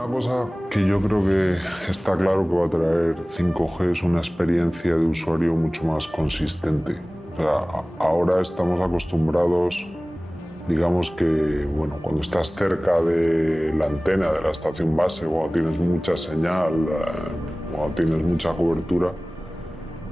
Una cosa que yo creo que está claro que va a traer 5G es una experiencia de usuario mucho más consistente. O sea, ahora estamos acostumbrados, digamos que, bueno, cuando estás cerca de la antena de la estación base, cuando tienes mucha señal, cuando tienes mucha cobertura,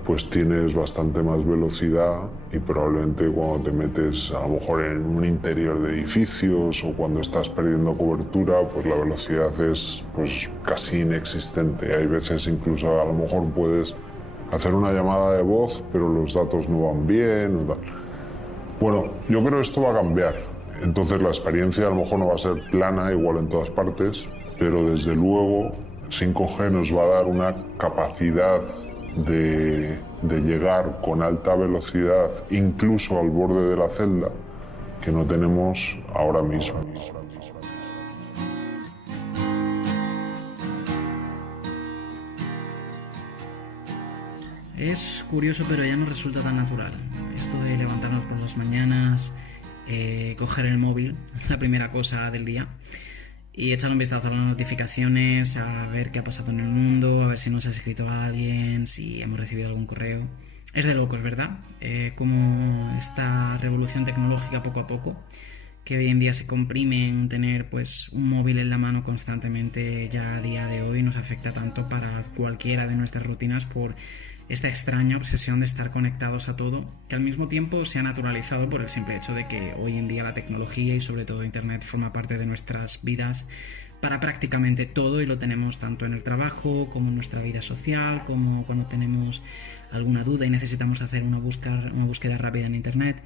pues tienes bastante más velocidad y probablemente cuando te metes a lo mejor en un interior de edificios o cuando estás perdiendo cobertura, pues la velocidad es pues casi inexistente. Hay veces incluso a lo mejor puedes hacer una llamada de voz, pero los datos no van bien o tal. Bueno, yo creo que esto va a cambiar. Entonces la experiencia a lo mejor no va a ser plana, igual en todas partes, pero desde luego 5G nos va a dar una capacidad de llegar con alta velocidad, incluso al borde de la celda, que no tenemos ahora mismo. Es curioso, pero ya no resulta tan natural. Esto de levantarnos por las mañanas, coger el móvil, la primera cosa del día, y echar un vistazo a las notificaciones, a ver qué ha pasado en el mundo, a ver si nos ha escrito a alguien, si hemos recibido algún correo. Es de locos, ¿verdad? Como esta revolución tecnológica poco a poco, que hoy en día se comprime en tener pues un móvil en la mano constantemente, ya a día de hoy nos afecta tanto para cualquiera de nuestras rutinas por esta extraña obsesión de estar conectados a todo, que al mismo tiempo se ha naturalizado por el simple hecho de que hoy en día la tecnología y sobre todo Internet forma parte de nuestras vidas para prácticamente todo, y lo tenemos tanto en el trabajo como en nuestra vida social, como cuando tenemos alguna duda y necesitamos hacer una búsqueda rápida en Internet.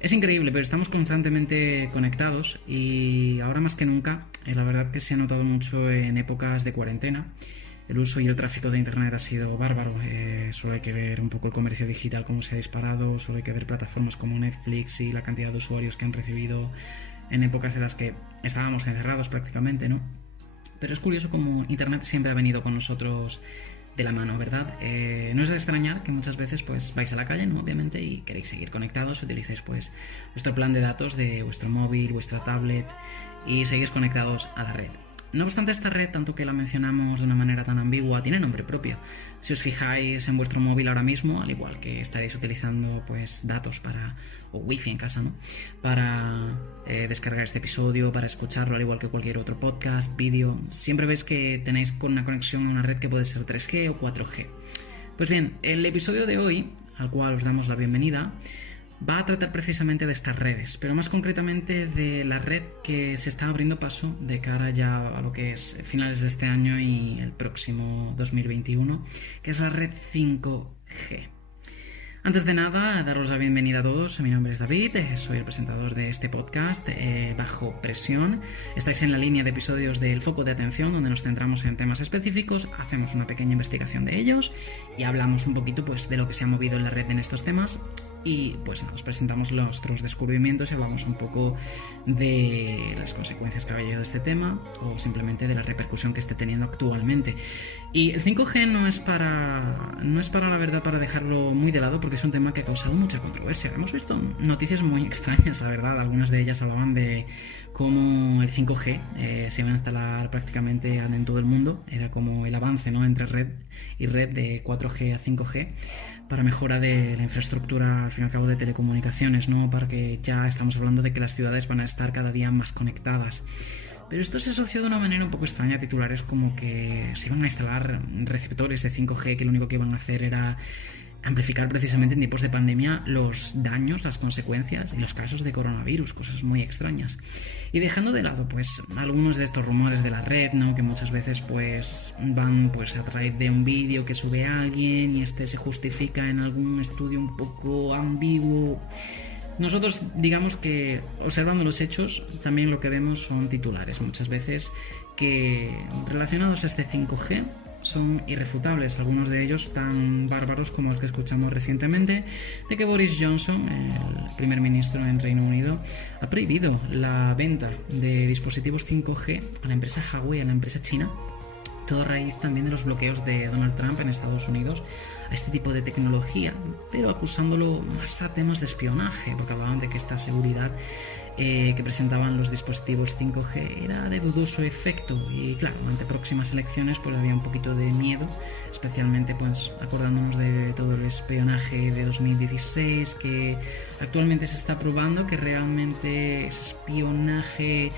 Es increíble, pero estamos constantemente conectados y ahora más que nunca, la verdad que se ha notado mucho en épocas de cuarentena. El uso y el tráfico de Internet ha sido bárbaro. Solo hay que ver un poco el comercio digital, cómo se ha disparado, solo hay que ver plataformas como Netflix y la cantidad de usuarios que han recibido en épocas en las que estábamos encerrados prácticamente, ¿no? Pero es curioso cómo Internet siempre ha venido con nosotros de la mano, ¿verdad? No es de extrañar que muchas veces pues vais a la calle, ¿no? Obviamente, y queréis seguir conectados, utilicéis pues vuestro plan de datos de vuestro móvil, vuestra tablet y seguís conectados a la red. No obstante, esta red, tanto que la mencionamos de una manera tan ambigua, tiene nombre propio. Si os fijáis en vuestro móvil ahora mismo, al igual que estaréis utilizando pues datos o wifi en casa, ¿no? Para descargar este episodio, para escucharlo, al igual que cualquier otro podcast, vídeo, siempre veis que tenéis con una conexión a una red que puede ser 3G o 4G. Pues bien, el episodio de hoy, al cual os damos la bienvenida, va a tratar precisamente de estas redes, pero más concretamente de la red que se está abriendo paso de cara ya a lo que es finales de este año y el próximo 2021, que es la red 5G. Antes de nada, daros la bienvenida a todos. Mi nombre es David, soy el presentador de este podcast, Bajo Presión. Estáis en la línea de episodios del Foco de Atención, donde nos centramos en temas específicos, hacemos una pequeña investigación de ellos y hablamos un poquito pues de lo que se ha movido en la red en estos temas. Y pues nos presentamos nuestros descubrimientos y hablamos un poco de las consecuencias que ha llevado este tema o simplemente de la repercusión que esté teniendo actualmente. Y el 5G no es para la verdad para dejarlo muy de lado, porque es un tema que ha causado mucha controversia. Hemos visto noticias muy extrañas, la verdad. Algunas de ellas hablaban de cómo el 5G se iba a instalar prácticamente en todo el mundo. Era como el avance, ¿no?, entre red y red de 4G a 5G para mejora de la infraestructura, al fin y al cabo, de telecomunicaciones, ¿no? Para que ya estamos hablando de que las ciudades van a estar cada día más conectadas. Pero esto se asoció de una manera un poco extraña a titulares como que se iban a instalar receptores de 5G que lo único que iban a hacer era amplificar precisamente en tiempos de pandemia los daños, las consecuencias y los casos de coronavirus, cosas muy extrañas. Y dejando de lado pues algunos de estos rumores de la red, ¿no?, que muchas veces pues van pues a través de un vídeo que sube alguien y este se justifica en algún estudio un poco ambiguo. Nosotros digamos que observando los hechos también lo que vemos son titulares muchas veces que relacionados a este 5G son irrefutables, algunos de ellos tan bárbaros como el que escuchamos recientemente de que Boris Johnson, el primer ministro en Reino Unido, ha prohibido la venta de dispositivos 5G a la empresa Huawei, a la empresa china, todo a raíz también de los bloqueos de Donald Trump en Estados Unidos a este tipo de tecnología, pero acusándolo más a temas de espionaje, porque hablaban de que esta seguridad que presentaban los dispositivos 5G era de dudoso efecto, y claro, ante próximas elecciones pues había un poquito de miedo, especialmente pues acordándonos de todo el espionaje de 2016 que actualmente se está probando que realmente ese espionaje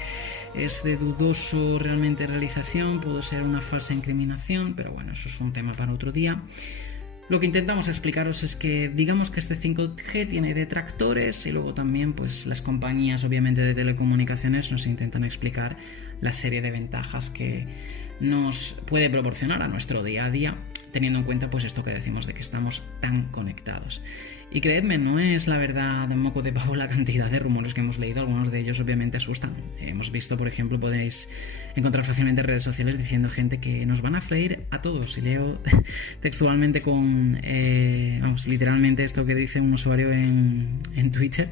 es de dudoso realmente realización, puede ser una falsa incriminación, pero bueno, eso es un tema para otro día. Lo que intentamos explicaros es que digamos que este 5G tiene detractores y luego también pues las compañías obviamente de telecomunicaciones nos intentan explicar la serie de ventajas que nos puede proporcionar a nuestro día a día, teniendo en cuenta pues esto que decimos de que estamos tan conectados. Y creedme, no es la verdad de moco de pavo la cantidad de rumores que hemos leído, algunos de ellos obviamente asustan. Hemos visto, por ejemplo, podéis encontrar fácilmente en redes sociales diciendo gente que nos van a freír a todos. Y leo textualmente literalmente esto que dice un usuario en Twitter,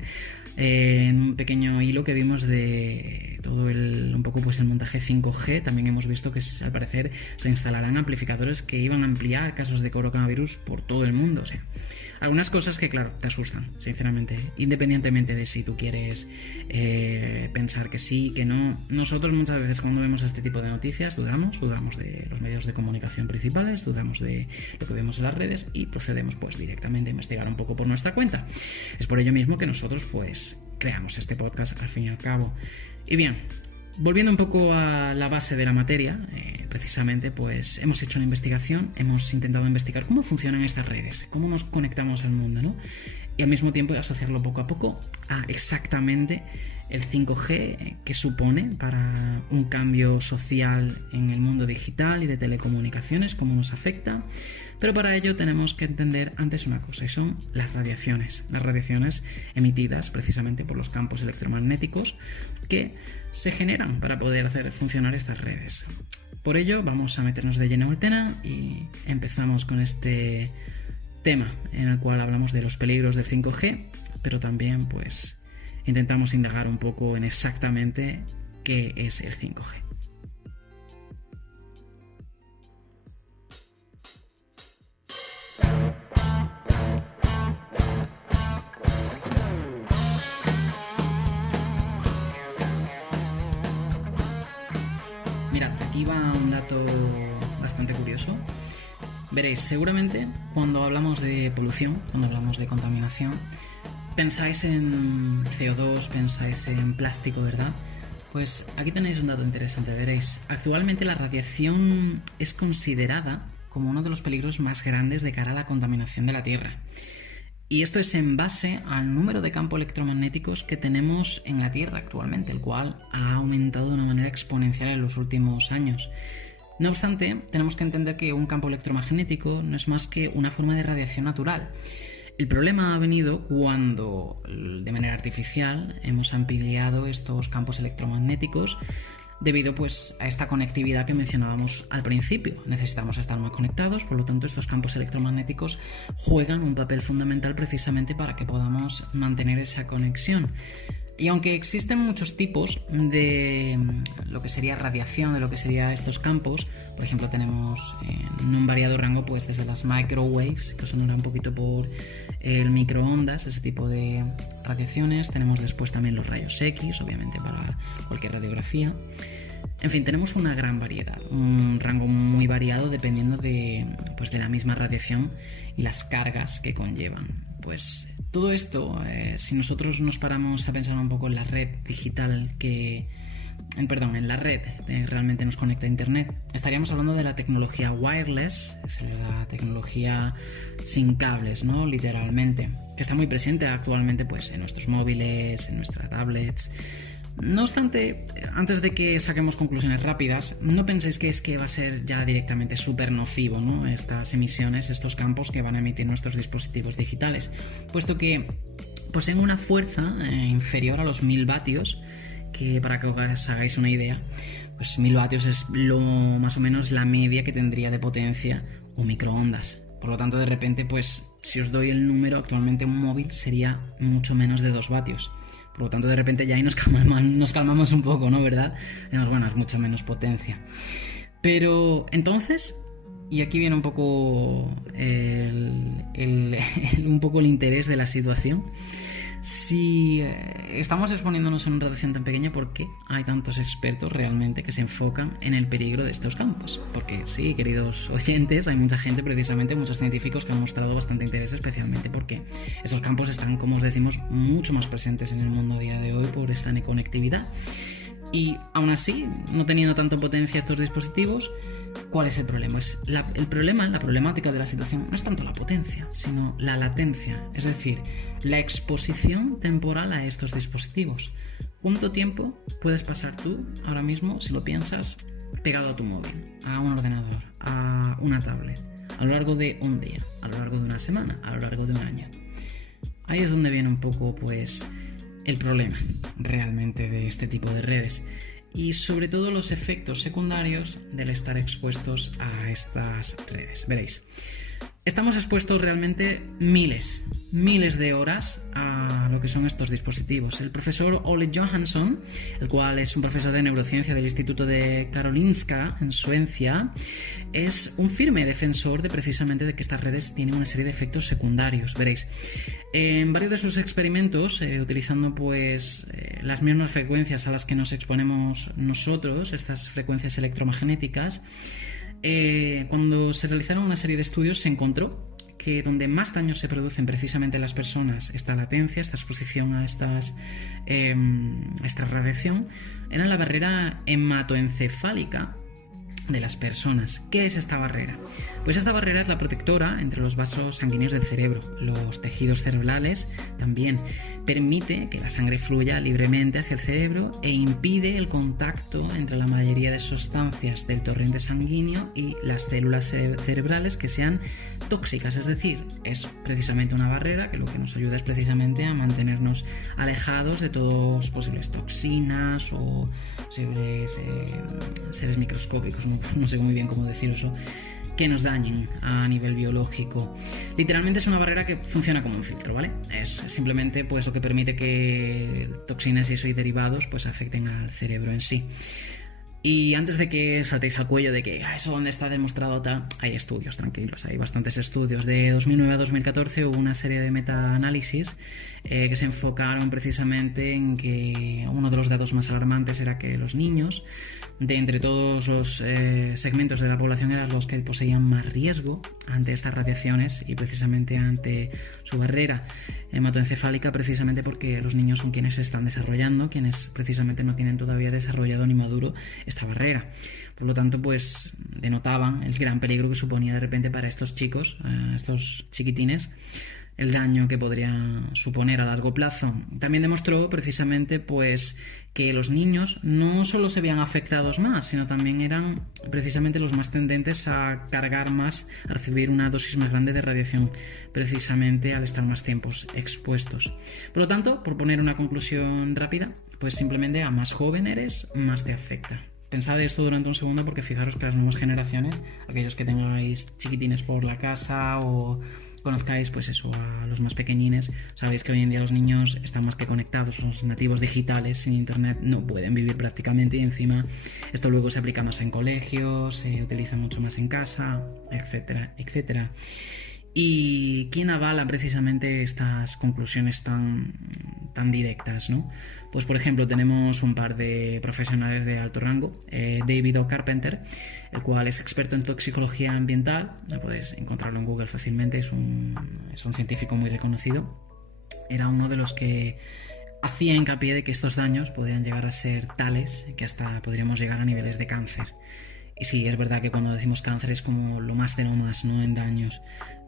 en un pequeño hilo que vimos de todo un poco pues el montaje 5G. También hemos visto que al parecer se instalarán amplificadores que iban a ampliar casos de coronavirus por todo el mundo. O sea, algunas cosas que claro, te asustan, sinceramente, independientemente de si tú quieres pensar que sí, que no. Nosotros muchas veces cuando vemos este tipo de noticias dudamos de los medios de comunicación principales, dudamos de lo que vemos en las redes y procedemos pues directamente a investigar un poco por nuestra cuenta. Es por ello mismo que nosotros pues creamos este podcast al fin y al cabo. Y bien, volviendo un poco a la base de la materia, precisamente pues hemos hecho una investigación, hemos intentado investigar cómo funcionan estas redes, cómo nos conectamos al mundo, ¿no? Y al mismo tiempo asociarlo poco a poco a exactamente el 5G que supone para un cambio social en el mundo digital y de telecomunicaciones, cómo nos afecta. Pero para ello tenemos que entender antes una cosa, y son las radiaciones emitidas precisamente por los campos electromagnéticos que se generan para poder hacer funcionar estas redes. Por ello vamos a meternos de lleno al tema y empezamos con este tema en el cual hablamos de los peligros del 5G, pero también pues intentamos indagar un poco en exactamente qué es el 5G. Mirad, aquí va un dato bastante curioso. Veréis, seguramente cuando hablamos de polución, cuando hablamos de contaminación, pensáis en CO2, pensáis en plástico, ¿verdad? Pues aquí tenéis un dato interesante, veréis. Actualmente la radiación es considerada como uno de los peligros más grandes de cara a la contaminación de la Tierra. Y esto es en base al número de campos electromagnéticos que tenemos en la Tierra actualmente, el cual ha aumentado de una manera exponencial en los últimos años. No obstante, tenemos que entender que un campo electromagnético no es más que una forma de radiación natural. El problema ha venido cuando, de manera artificial, hemos ampliado estos campos electromagnéticos debido pues a esta conectividad que mencionábamos al principio. Necesitamos estar más conectados, por lo tanto estos campos electromagnéticos juegan un papel fundamental precisamente para que podamos mantener esa conexión. Y aunque existen muchos tipos de lo que sería radiación, de lo que serían estos campos, por ejemplo tenemos en un variado rango pues desde las microwaves, que sonará un poquito por el microondas, ese tipo de radiaciones, tenemos después también los rayos X, obviamente para cualquier radiografía. En fin, tenemos una gran variedad, un rango muy variado dependiendo de la misma radiación y las cargas que conllevan. Pues todo esto, si nosotros nos paramos a pensar un poco en la red digital en la red que realmente nos conecta a Internet, estaríamos hablando de la tecnología wireless, es la tecnología sin cables, ¿no? Literalmente, que está muy presente actualmente pues en nuestros móviles, en nuestras tablets. No obstante, antes de que saquemos conclusiones rápidas, no penséis que es que va a ser ya directamente súper nocivo, ¿no? Estas emisiones, estos campos que van a emitir nuestros dispositivos digitales, puesto que poseen una fuerza inferior a los 1000 vatios, que para que os hagáis una idea, pues 1000 vatios es más o menos la media que tendría de potencia un microondas. Por lo tanto, de repente, pues si os doy el número, actualmente un móvil sería mucho menos de 2 vatios. Por lo tanto, de repente ya ahí nos calmamos un poco, ¿no? ¿Verdad? Bueno, es mucha menos potencia. Pero entonces, y aquí viene un poco un poco el interés de la situación, Si estamos exponiéndonos en una radiación tan pequeña, ¿por qué hay tantos expertos realmente que se enfocan en el peligro de estos campos? Porque sí, queridos oyentes, hay mucha gente, precisamente muchos científicos, que han mostrado bastante interés, especialmente porque estos campos están, como os decimos, mucho más presentes en el mundo a día de hoy por esta conectividad. Y aún así, no teniendo tanta potencia estos dispositivos, ¿cuál es el problema? La problemática de la situación no es tanto la potencia, sino la latencia, es decir, la exposición temporal a estos dispositivos. ¿Cuánto tiempo puedes pasar tú ahora mismo, si lo piensas, pegado a tu móvil, a un ordenador, a una tablet, a lo largo de un día, a lo largo de una semana, a lo largo de un año? Ahí es donde viene un poco, pues, el problema realmente de este tipo de redes y sobre todo los efectos secundarios del estar expuestos a estas redes. Veréis, estamos expuestos realmente miles de horas a lo que son estos dispositivos. El profesor Ole Johansson, el cual es un profesor de neurociencia del Instituto de Karolinska en Suecia, es un firme defensor de precisamente de que estas redes tienen una serie de efectos secundarios. Veréis, en varios de sus experimentos, utilizando pues las mismas frecuencias a las que nos exponemos nosotros, estas frecuencias electromagnéticas, cuando se realizaron una serie de estudios se encontró que donde más daños se producen precisamente en las personas, esta latencia, esta exposición a esta radiación, era la barrera hematoencefálica de las personas. ¿Qué es esta barrera? Pues esta barrera es la protectora entre los vasos sanguíneos del cerebro. Los tejidos cerebrales también permite que la sangre fluya libremente hacia el cerebro e impide el contacto entre la mayoría de sustancias del torrente sanguíneo y las células cerebrales que sean tóxicas. Es decir, es precisamente una barrera que lo que nos ayuda es precisamente a mantenernos alejados de todas posibles toxinas o posibles seres microscópicos, no sé muy bien cómo decirlo, que nos dañen a nivel biológico. Literalmente es una barrera que funciona como un filtro, ¿vale? Es simplemente pues lo que permite que toxinas y derivados pues afecten al cerebro en sí. Y antes de que saltéis al cuello de que eso donde está demostrado tal, hay estudios, tranquilos, hay bastantes estudios. De 2009 a 2014 hubo una serie de metaanálisis que se enfocaron precisamente en que uno de los datos más alarmantes era que los niños, de entre todos los segmentos de la población, eran los que poseían más riesgo ante estas radiaciones y precisamente ante su barrera hematoencefálica, precisamente porque los niños son quienes se están desarrollando, quienes precisamente no tienen todavía desarrollado ni maduro esta barrera. Por lo tanto, pues denotaban el gran peligro que suponía de repente para estos chicos, estos chiquitines, el daño que podría suponer a largo plazo. También demostró precisamente pues que los niños no solo se veían afectados más, sino también eran precisamente los más tendentes a cargar más, a recibir una dosis más grande de radiación, precisamente al estar más tiempos expuestos. Por lo tanto, por poner una conclusión rápida, pues simplemente a más joven eres, más te afecta. Pensad esto durante un segundo, porque fijaros que las nuevas generaciones, aquellos que tengáis chiquitines por la casa o conozcáis pues eso a los más pequeñines, sabéis que hoy en día los niños están más que conectados, son nativos digitales, sin internet no pueden vivir prácticamente, y encima esto luego se aplica más en colegios, se utiliza mucho más en casa, etcétera, etcétera. ¿Y quién avala precisamente estas conclusiones tan directas, ¿no? Pues por ejemplo tenemos un par de profesionales de alto rango, David O. Carpenter, el cual es experto en toxicología ambiental, podéis encontrarlo en Google fácilmente, es un científico muy reconocido. Era uno de los que hacía hincapié de que estos daños podrían llegar a ser tales que hasta podríamos llegar a niveles de cáncer. Y sí, es verdad que cuando decimos cáncer es como lo más de lo más, ¿no?, en daños,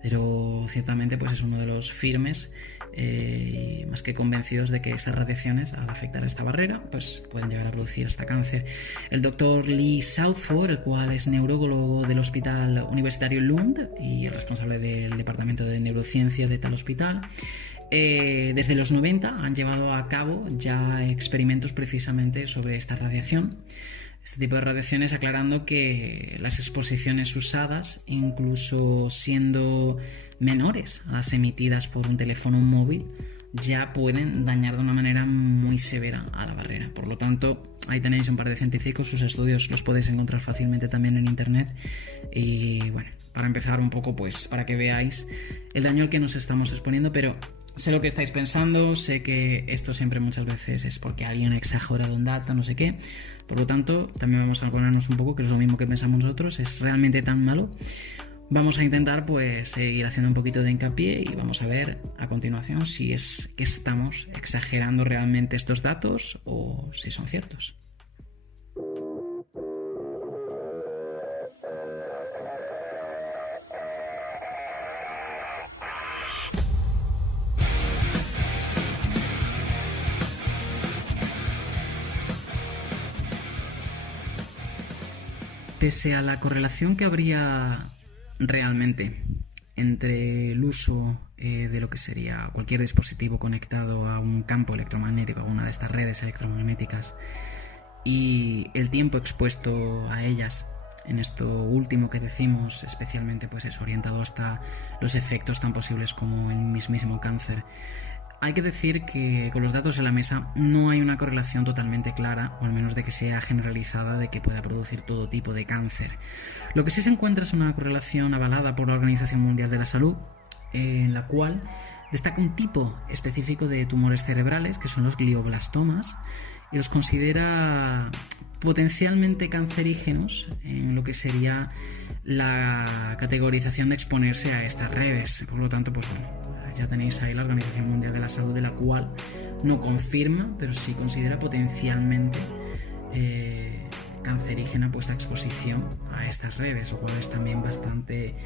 pero ciertamente pues es uno de los firmes y más que convencidos de que estas radiaciones, al afectar a esta barrera, pues pueden llegar a producir hasta cáncer. El doctor Lee Southford, el cual es neurólogo del Hospital Universitario Lund y el responsable del departamento de neurociencia de tal hospital, desde los 90 han llevado a cabo ya experimentos precisamente sobre esta radiación. Este tipo de radiaciones, aclarando que las exposiciones usadas, incluso siendo menores a las emitidas por un teléfono móvil, ya pueden dañar de una manera muy severa a la barrera. Por lo tanto, ahí tenéis un par de científicos, sus estudios los podéis encontrar fácilmente también en internet. Y bueno, para empezar un poco, pues para que veáis el daño al que nos estamos exponiendo, pero sé lo que estáis pensando, sé que esto siempre muchas veces es porque alguien ha exagerado un dato, no sé qué. Por lo tanto, también vamos a ponernos un poco, que es lo mismo que pensamos nosotros, ¿es realmente tan malo? Vamos a intentar pues seguir haciendo un poquito de hincapié y vamos a ver a continuación si es que estamos exagerando realmente estos datos o si son ciertos. Pese a la correlación que habría realmente entre el uso de lo que sería cualquier dispositivo conectado a un campo electromagnético, a una de estas redes electromagnéticas, y el tiempo expuesto a ellas, en esto último que decimos, especialmente pues es orientado hasta los efectos tan posibles como el mismísimo cáncer. Hay que decir que con los datos en la mesa no hay una correlación totalmente clara, o al menos de que sea generalizada, de que pueda producir todo tipo de cáncer. Lo que sí se encuentra es una correlación avalada por la Organización Mundial de la Salud, en la cual destaca un tipo específico de tumores cerebrales, que son los glioblastomas, y los considera potencialmente cancerígenos en lo que sería la categorización de exponerse a estas redes. Por lo tanto, pues bueno, ya tenéis ahí la Organización Mundial de la Salud, de la cual no confirma, pero sí considera potencialmente cancerígena pues la exposición a estas redes, lo cual es también bastante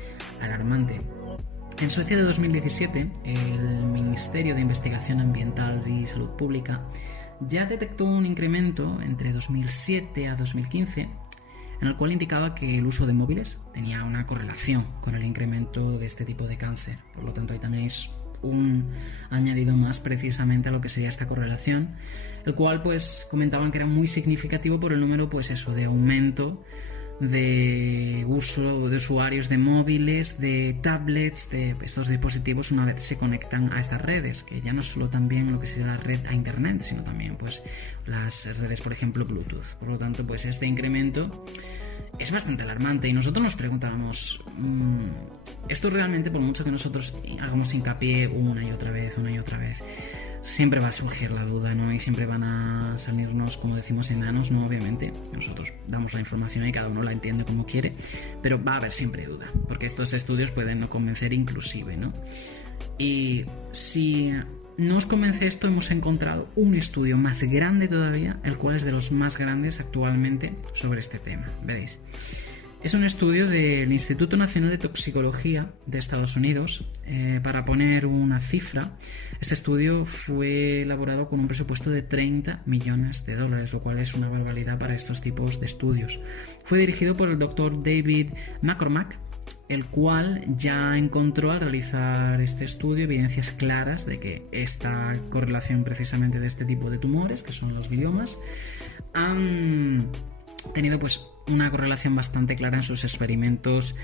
alarmante. En Suecia de 2017, el Ministerio de Investigación Ambiental y Salud Pública ya detectó un incremento entre 2007 a 2015, en el cual indicaba que el uso de móviles tenía una correlación con el incremento de este tipo de cáncer. Por lo tanto, ahí también es un añadido más precisamente a lo que sería esta correlación, el cual pues comentaban que era muy significativo por el número pues eso de aumento de uso de usuarios de móviles, de tablets, de estos dispositivos una vez se conectan a estas redes, que ya no solo también lo que sería la red a internet, sino también pues las redes, por ejemplo, Bluetooth. Por lo tanto, pues este incremento es bastante alarmante y nosotros nos preguntábamos, esto realmente, por mucho que nosotros hagamos hincapié una y otra vez, siempre va a surgir la duda, ¿no? Y siempre van a salirnos, como decimos, enanos, ¿no? Obviamente, nosotros damos la información y cada uno la entiende como quiere, pero va a haber siempre duda, porque estos estudios pueden no convencer inclusive, ¿no? Y si no os convence esto, hemos encontrado un estudio más grande todavía, el cual es de los más grandes actualmente sobre este tema, veréis. Es un estudio del Instituto Nacional de Toxicología de Estados Unidos. Para poner una cifra, este estudio fue elaborado con un presupuesto de $30 millones, lo cual es una barbaridad para estos tipos de estudios. Fue dirigido por el doctor David McCormack, el cual ya encontró al realizar este estudio evidencias claras de que esta correlación precisamente de este tipo de tumores, que son los gliomas, han tenido pues una correlación bastante clara en sus experimentos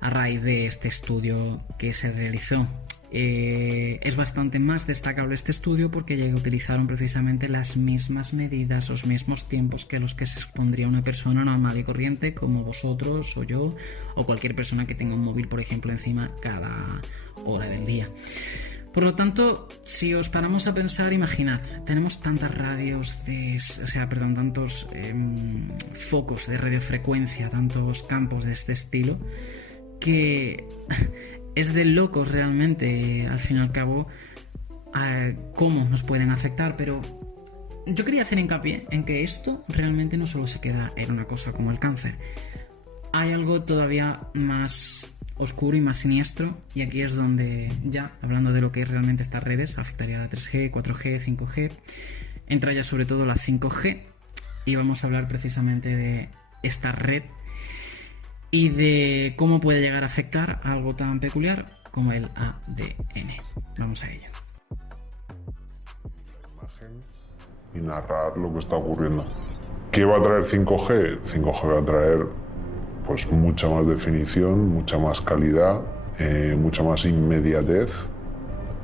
a raíz de este estudio que se realizó. Es bastante más destacable este estudio porque ya utilizaron precisamente las mismas medidas, los mismos tiempos que los que se expondría una persona normal y corriente como vosotros o yo o cualquier persona que tenga un móvil, por ejemplo, encima cada hora del día. Por lo tanto, si os paramos a pensar, imaginad, tenemos tantas tantos focos de radiofrecuencia, tantos campos de este estilo, que es de locos realmente, al fin y al cabo, cómo nos pueden afectar, pero yo quería hacer hincapié en que esto realmente no solo se queda en una cosa como el cáncer. Hay algo todavía más oscuro y más siniestro, y aquí es donde ya, hablando de lo que es realmente estas redes, afectaría a la 3G, 4G, 5G, entra ya sobre todo la 5G, y vamos a hablar precisamente de esta red y de cómo puede llegar a afectar a algo tan peculiar como el ADN. Vamos a ello. Y narrar lo que está ocurriendo. ¿Qué va a traer 5G? 5G va a traer pues mucha más definición, mucha más calidad, mucha más inmediatez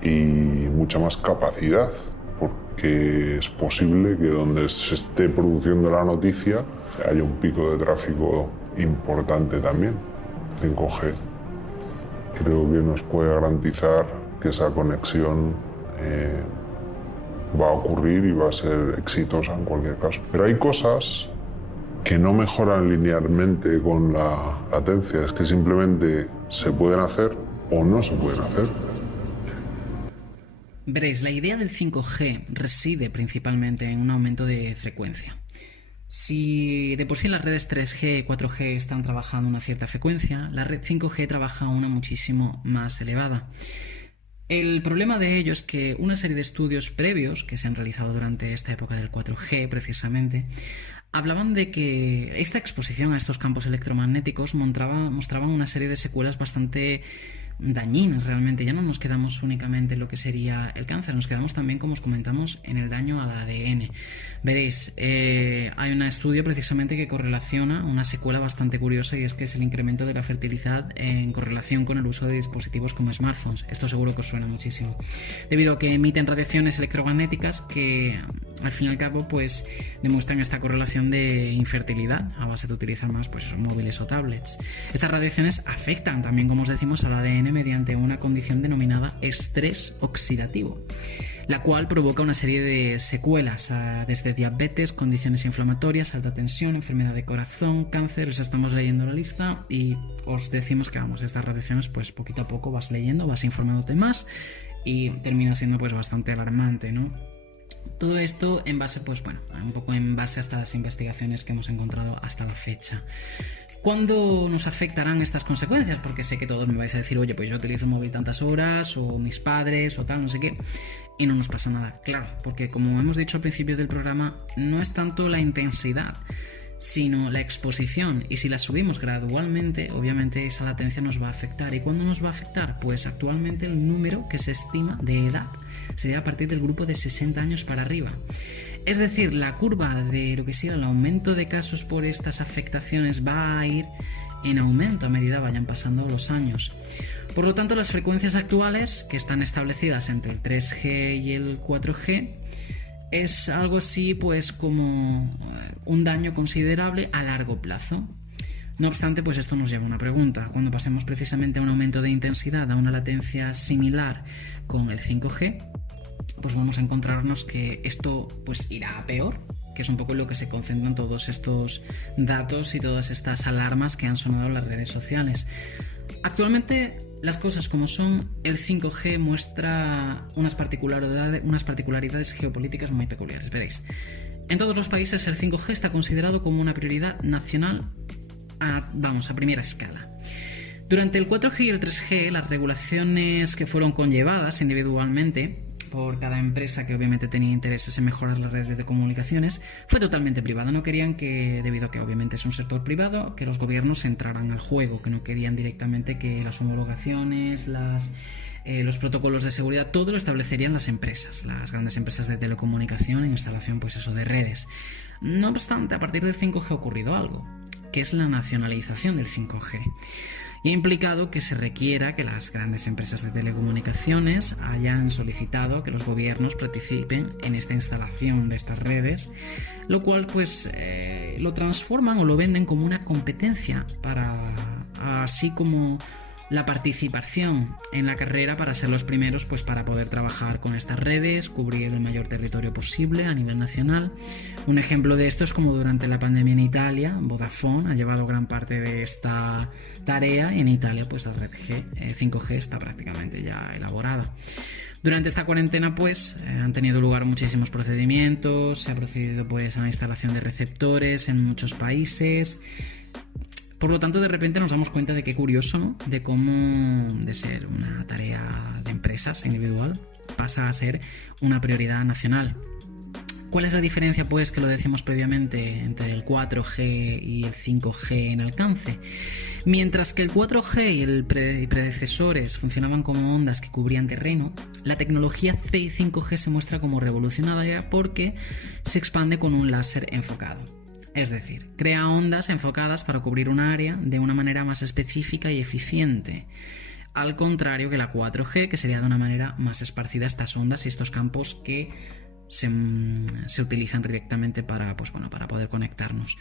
y mucha más capacidad, porque es posible que donde se esté produciendo la noticia haya un pico de tráfico importante también. 5G creo que nos puede garantizar que esa conexión va a ocurrir y va a ser exitosa en cualquier caso. Pero hay cosas que no mejoran linealmente con la latencia, es que simplemente se pueden hacer o no se pueden hacer. Veréis, la idea del 5G reside principalmente en un aumento de frecuencia. Si de por sí las redes 3G y 4G están trabajando a una cierta frecuencia, la red 5G trabaja a una muchísimo más elevada. El problema de ello es que una serie de estudios previos que se han realizado durante esta época del 4G precisamente hablaban de que esta exposición a estos campos electromagnéticos mostraban una serie de secuelas bastante dañinas realmente. Ya no nos quedamos únicamente en lo que sería el cáncer, nos quedamos también, como os comentamos, en el daño al ADN. Veréis, hay un estudio precisamente que correlaciona una secuela bastante curiosa, y es que es el incremento de la fertilidad en correlación con el uso de dispositivos como smartphones. Esto seguro que os suena muchísimo, debido a que emiten radiaciones electromagnéticas que al fin y al cabo pues demuestran esta correlación de infertilidad a base de utilizar más pues esos móviles o tablets. Estas radiaciones afectan también, como os decimos, al ADN mediante una condición denominada estrés oxidativo, la cual provoca una serie de secuelas, desde diabetes, condiciones inflamatorias, alta tensión, enfermedad de corazón, cáncer. Os estamos leyendo la lista y os decimos que vamos, estas radiaciones pues poquito a poco vas leyendo, vas informándote más y termina siendo pues bastante alarmante, ¿no? Todo esto en base, pues bueno, un poco en base a estas investigaciones que hemos encontrado hasta la fecha. ¿Cuándo nos afectarán estas consecuencias? Porque sé que todos me vais a decir, oye, pues yo utilizo un móvil tantas horas, o mis padres, o tal, no sé qué, y no nos pasa nada. Claro, porque como hemos dicho al principio del programa, no es tanto la intensidad, sino la exposición, y si la subimos gradualmente, obviamente esa latencia nos va a afectar. ¿Y cuándo nos va a afectar? Pues actualmente el número que se estima de edad sería a partir del grupo de 60 años para arriba. Es decir, la curva de lo que sea el aumento de casos por estas afectaciones va a ir en aumento a medida vayan pasando los años. Por lo tanto, las frecuencias actuales, que están establecidas entre el 3G y el 4G, es algo así pues como un daño considerable a largo plazo. No obstante, pues esto nos lleva a una pregunta. Cuando pasemos precisamente a un aumento de intensidad, a una latencia similar con el 5G, pues vamos a encontrarnos que esto pues irá a peor, que es un poco lo que se concentran todos estos datos y todas estas alarmas que han sonado en las redes sociales. Actualmente, las cosas como son, el 5G muestra unas particularidades geopolíticas muy peculiares. Veréis, en todos los países el 5G está considerado como una prioridad nacional a primera escala. Durante el 4G y el 3G, las regulaciones que fueron conllevadas individualmente por cada empresa que obviamente tenía intereses en mejorar las redes de comunicaciones fue totalmente privada. No querían que, debido a que obviamente es un sector privado, que los gobiernos entraran al juego, que no querían directamente que las homologaciones, los protocolos de seguridad, todo lo establecerían las empresas, las grandes empresas de telecomunicación e instalación pues eso de redes. No obstante, a partir del 5G ha ocurrido algo, que es la nacionalización del 5G. Y ha implicado que se requiera que las grandes empresas de telecomunicaciones hayan solicitado que los gobiernos participen en esta instalación de estas redes, lo cual pues lo transforman o lo venden como una competencia así como la participación en la carrera para ser los primeros pues para poder trabajar con estas redes, cubrir el mayor territorio posible a nivel nacional. Un ejemplo de esto es como durante la pandemia en Italia, Vodafone ha llevado gran parte de esta tarea y en Italia pues la red 5G está prácticamente ya elaborada. Durante esta cuarentena pues han tenido lugar muchísimos procedimientos, se ha procedido pues a la instalación de receptores en muchos países. Por lo tanto, de repente nos damos cuenta de qué curioso, ¿no? De cómo de ser una tarea de empresas individual pasa a ser una prioridad nacional. ¿Cuál es la diferencia, pues, que lo decíamos previamente, entre el 4G y el 5G en alcance? Mientras que el 4G y el predecesores funcionaban como ondas que cubrían terreno, la tecnología 5G se muestra como revolucionaria porque se expande con un láser enfocado. Es decir, crea ondas enfocadas para cubrir un área de una manera más específica y eficiente, al contrario que la 4G, que sería de una manera más esparcida estas ondas y estos campos que se utilizan directamente para poder conectarnos.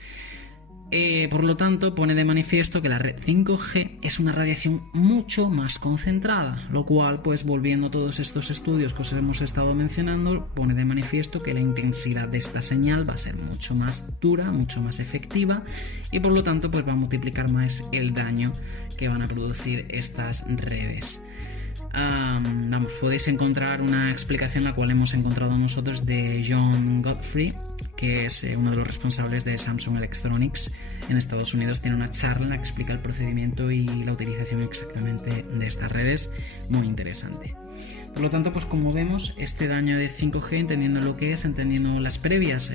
Por lo tanto, pone de manifiesto que la red 5G es una radiación mucho más concentrada, lo cual, pues volviendo a todos estos estudios que os hemos estado mencionando, pone de manifiesto que la intensidad de esta señal va a ser mucho más dura, mucho más efectiva y por lo tanto pues va a multiplicar más el daño que van a producir estas redes. Podéis encontrar una explicación la cual hemos encontrado nosotros de John Godfrey, que es uno de los responsables de Samsung Electronics en Estados Unidos. Tiene una charla en la que explica el procedimiento y la utilización exactamente de estas redes, muy interesante. Por lo tanto, pues como vemos, este daño de 5G, entendiendo lo que es, entendiendo las previas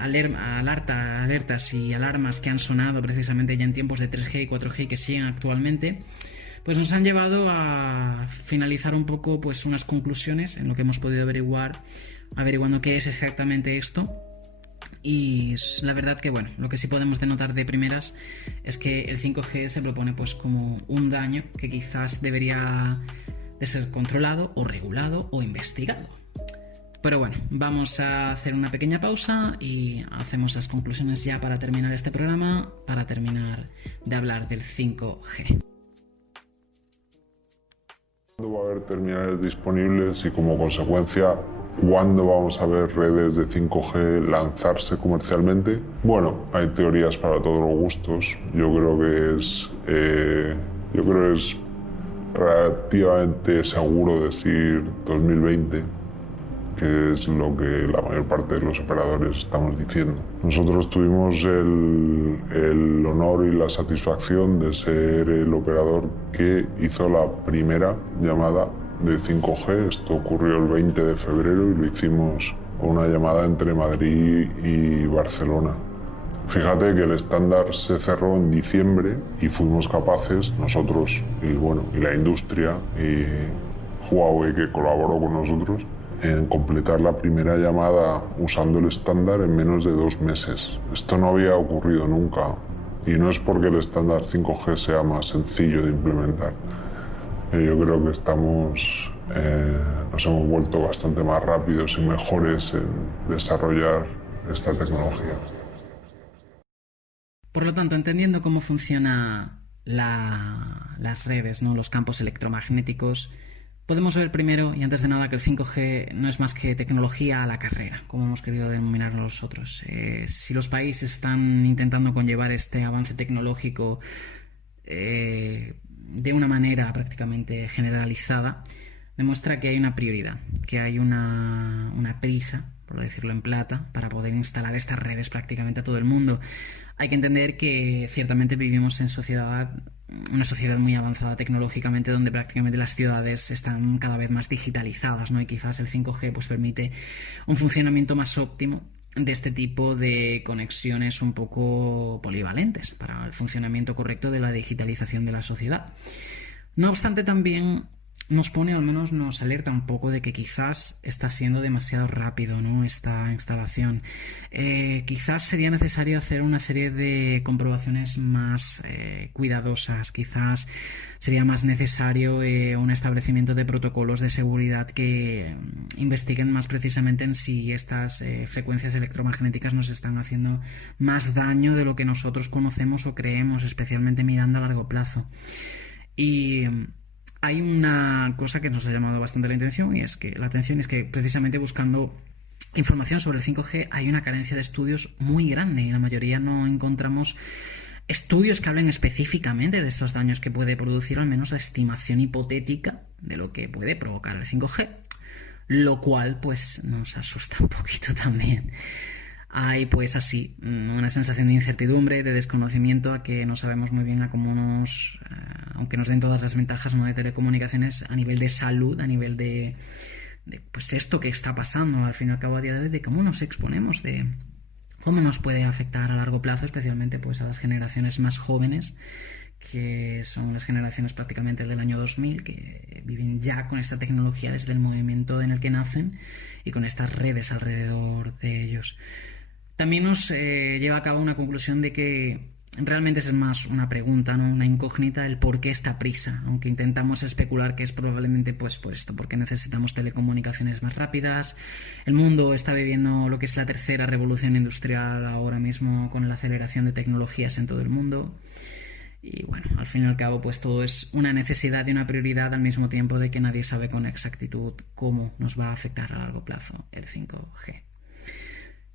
alertas y alarmas que han sonado precisamente ya en tiempos de 3G y 4G que siguen actualmente, pues nos han llevado a finalizar un poco pues unas conclusiones en lo que hemos podido averiguando qué es exactamente esto. Y la verdad que bueno, lo que sí podemos denotar de primeras es que el 5G se propone pues como un daño que quizás debería de ser controlado o regulado o investigado. Pero bueno, vamos a hacer una pequeña pausa y hacemos las conclusiones ya para terminar este programa, para terminar de hablar del 5G. ¿Cuándo va a haber terminales disponibles y como consecuencia cuándo vamos a ver redes de 5G lanzarse comercialmente? Bueno, hay teorías para todos los gustos. Yo creo que es relativamente seguro decir 2020, que es lo que la mayor parte de los operadores estamos diciendo. Nosotros tuvimos el honor y la satisfacción de ser el operador que hizo la primera llamada de 5G. Esto ocurrió el 20 de febrero y lo hicimos con una llamada entre Madrid y Barcelona. Fíjate que el estándar se cerró en diciembre y fuimos capaces, nosotros y la industria y Huawei, que colaboró con nosotros, en completar la primera llamada usando el estándar en menos de 2 meses. Esto no había ocurrido nunca y no es porque el estándar 5G sea más sencillo de implementar. Yo creo que nos hemos vuelto bastante más rápidos y mejores en desarrollar esta tecnología. Por lo tanto, entendiendo cómo funcionan las redes, ¿no? Los campos electromagnéticos, podemos ver primero y antes de nada que el 5G no es más que tecnología a la carrera, como hemos querido denominar nosotros. Si los países están intentando conllevar este avance tecnológico de una manera prácticamente generalizada, demuestra que hay una prioridad, que hay una prisa, por decirlo en plata, para poder instalar estas redes prácticamente a todo el mundo. Hay que entender que ciertamente vivimos en una sociedad muy avanzada tecnológicamente, donde prácticamente las ciudades están cada vez más digitalizadas, ¿no? Y quizás el 5G pues permite un funcionamiento más óptimo de este tipo de conexiones un poco polivalentes para el funcionamiento correcto de la digitalización de la sociedad. No obstante, también nos pone, al menos nos alerta un poco de que quizás está siendo demasiado rápido, ¿no? Esta instalación. Quizás sería necesario hacer una serie de comprobaciones más cuidadosas. Quizás sería más necesario un establecimiento de protocolos de seguridad que investiguen más precisamente en si estas frecuencias electromagnéticas nos están haciendo más daño de lo que nosotros conocemos o creemos, especialmente mirando a largo plazo. Y hay una cosa que nos ha llamado bastante la atención y es que precisamente buscando información sobre el 5G hay una carencia de estudios muy grande y la mayoría no encontramos estudios que hablen específicamente de estos daños que puede producir, al menos la estimación hipotética de lo que puede provocar el 5G, lo cual pues nos asusta un poquito también. Hay pues así una sensación de incertidumbre, de desconocimiento, a que no sabemos muy bien a cómo aunque nos den todas las ventajas, ¿no?, de telecomunicaciones, a nivel de salud, a nivel de pues esto que está pasando al fin y al cabo a día de hoy, de cómo nos exponemos, de cómo nos puede afectar a largo plazo, especialmente pues a las generaciones más jóvenes, que son las generaciones prácticamente del año 2000, que viven ya con esta tecnología desde el movimiento en el que nacen y con estas redes alrededor de ellos. También nos lleva a cabo una conclusión de que realmente es más una pregunta, ¿no? Una incógnita, el por qué esta prisa, aunque intentamos especular que es probablemente pues por esto, porque necesitamos telecomunicaciones más rápidas. El mundo está viviendo lo que es la tercera revolución industrial ahora mismo, con la aceleración de tecnologías en todo el mundo. Y bueno, al fin y al cabo, pues todo es una necesidad y una prioridad, al mismo tiempo de que nadie sabe con exactitud cómo nos va a afectar a largo plazo el 5G.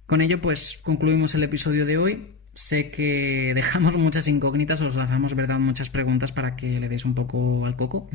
Con ello, pues concluimos el episodio de hoy. Sé que dejamos muchas incógnitas, os lanzamos, verdad, muchas preguntas para que le deis un poco al coco,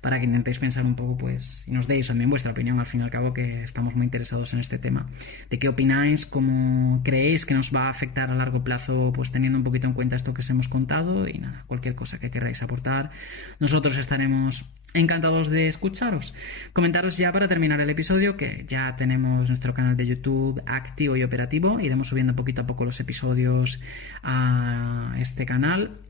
para que intentéis pensar un poco, pues, y nos deis también vuestra opinión, al fin y al cabo, que estamos muy interesados en este tema. ¿De qué opináis? ¿Cómo creéis que nos va a afectar a largo plazo, pues teniendo un poquito en cuenta esto que os hemos contado? Y nada, cualquier cosa que queráis aportar, nosotros estaremos encantados de escucharos. Comentaros ya para terminar el episodio que ya tenemos nuestro canal de YouTube activo y operativo. Iremos subiendo poquito a poco los episodios a este canal.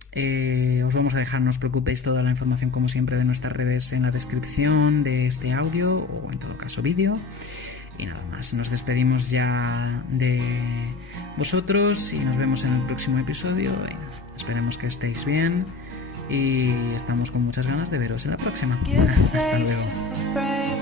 Os vamos a dejar, no os preocupéis, toda la información como siempre de nuestras redes en la descripción de este audio o en todo caso vídeo. Y nada más, nos despedimos ya de vosotros y nos vemos en el próximo episodio. Y nada, esperemos que estéis bien. Y estamos con muchas ganas de veros en la próxima. Hasta luego.